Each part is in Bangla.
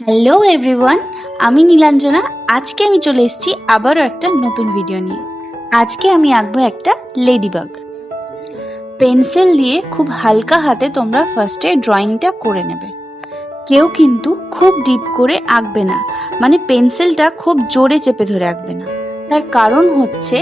হ্যালো এভরিওয়ান, আমি নীলাঞ্জনা। আজকে আমি চলে এসেছি আবারও একটা নতুন ভিডিও নিয়ে। আজকে আমি আঁকবো একটা লেডিবাগ। পেন্সিল দিয়ে খুব হালকা হাতে তোমরা ফার্স্টে ড্রয়িংটা করে নেবে। কেউ কিন্তু খুব ডিপ করে আঁকবে না, মানে পেন্সিলটা খুব জোরে চেপে ধরে আঁকবে না। তার কারণ হচ্ছে,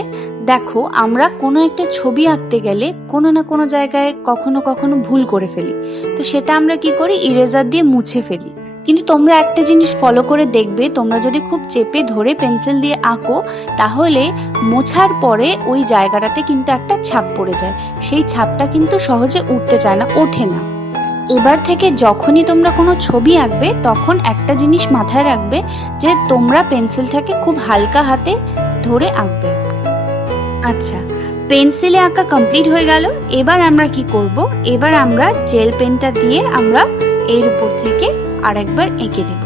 দেখো আমরা কোনো একটা ছবি আঁকতে গেলে কোনো না কোনো জায়গায় কখনো কখনো ভুল করে ফেলি, তো সেটা আমরা কি করি, ইরেজার দিয়ে মুছে ফেলি। কিন্তু তোমরা একটা জিনিস ফলো করে দেখবে, তোমরা যদি খুব চেপে ধরে পেন্সিল দিয়ে আঁকো তাহলে মোছার পরে ওই জায়গাটাতে কিন্তু একটা ছাপ পড়ে যায়। সেই ছাপটা কিন্তু সহজে উঠতে চায় না, ওঠে না। এবার থেকে যখনই তোমরা কোনো ছবি আঁকবে তখন একটা জিনিস মাথায় রাখবে, যে তোমরা পেন্সিলটাকে খুব হালকা হাতে ধরে আঁকবে। আচ্ছা, পেন্সিলে আঁকা কমপ্লিট হয়ে গেল। এবার আমরা কি করব, এবার আমরা জেল পেনটা দিয়ে আমরা এর উপর থেকে আরেকবার এঁকে দেব।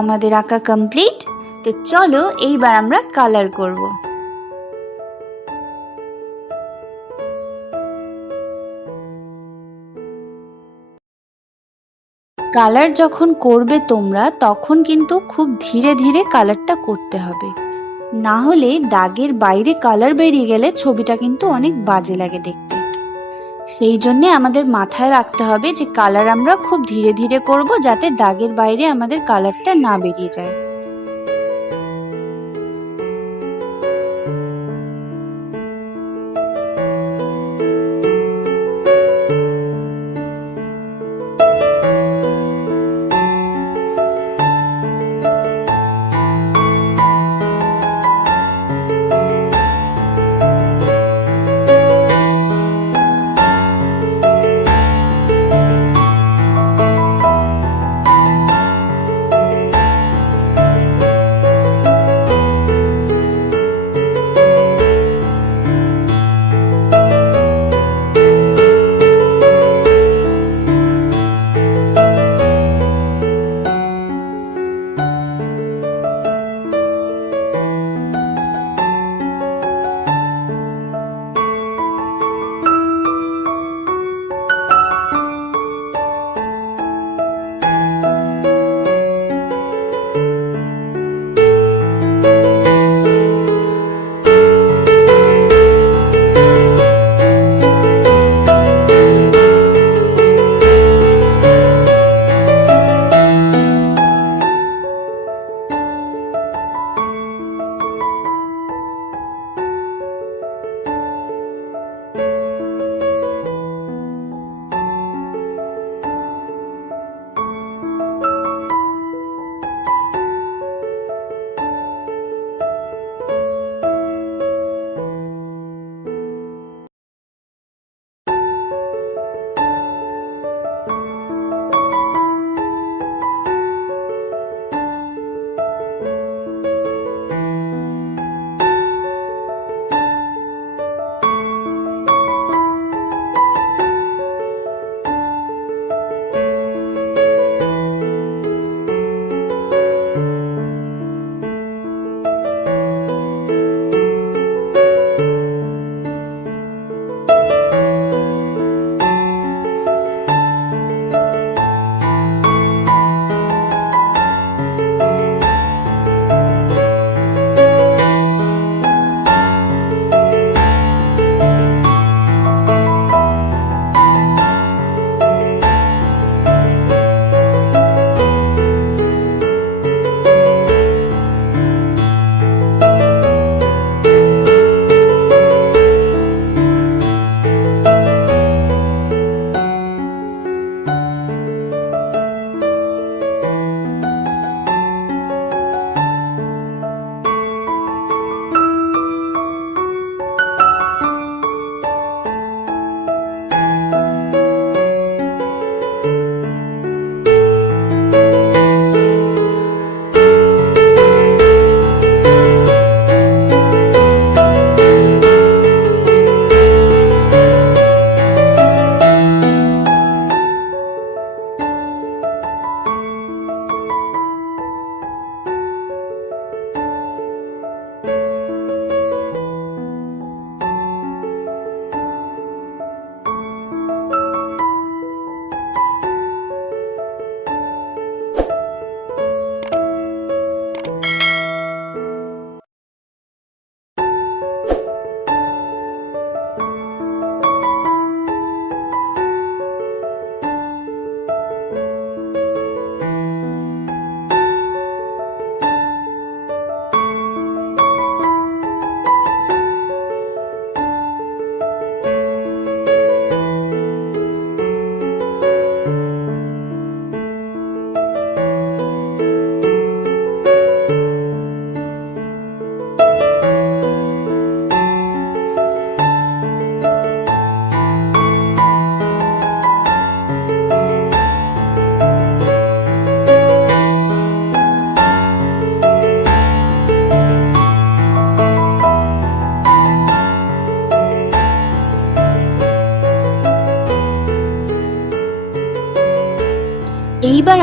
আমাদের আঁকা কমপ্লিট। তো চলো এইবার আমরা কালার করব। কালার যখন করবে তোমরা তখন কিন্তু খুব ধীরে ধীরে কালারটা করতে হবে, না হলে দাগের বাইরে কালার বেরিয়ে গেলে ছবিটা কিন্তু অনেক বাজে লাগে দেখতে। সেই জন্যে আমাদের মাথায় রাখতে হবে যে কালার আমরা খুব ধীরে ধীরে করব, যাতে দাগের বাইরে আমাদের কালারটা না বেরিয়ে যায়।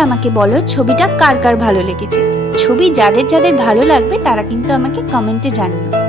আমাকে বলো ছবিটা কার কার ভালো লেগেছে। ছবি যাদের যাদের ভালো লাগবে তারা কিন্তু আমাকে কমেন্টে জানিও।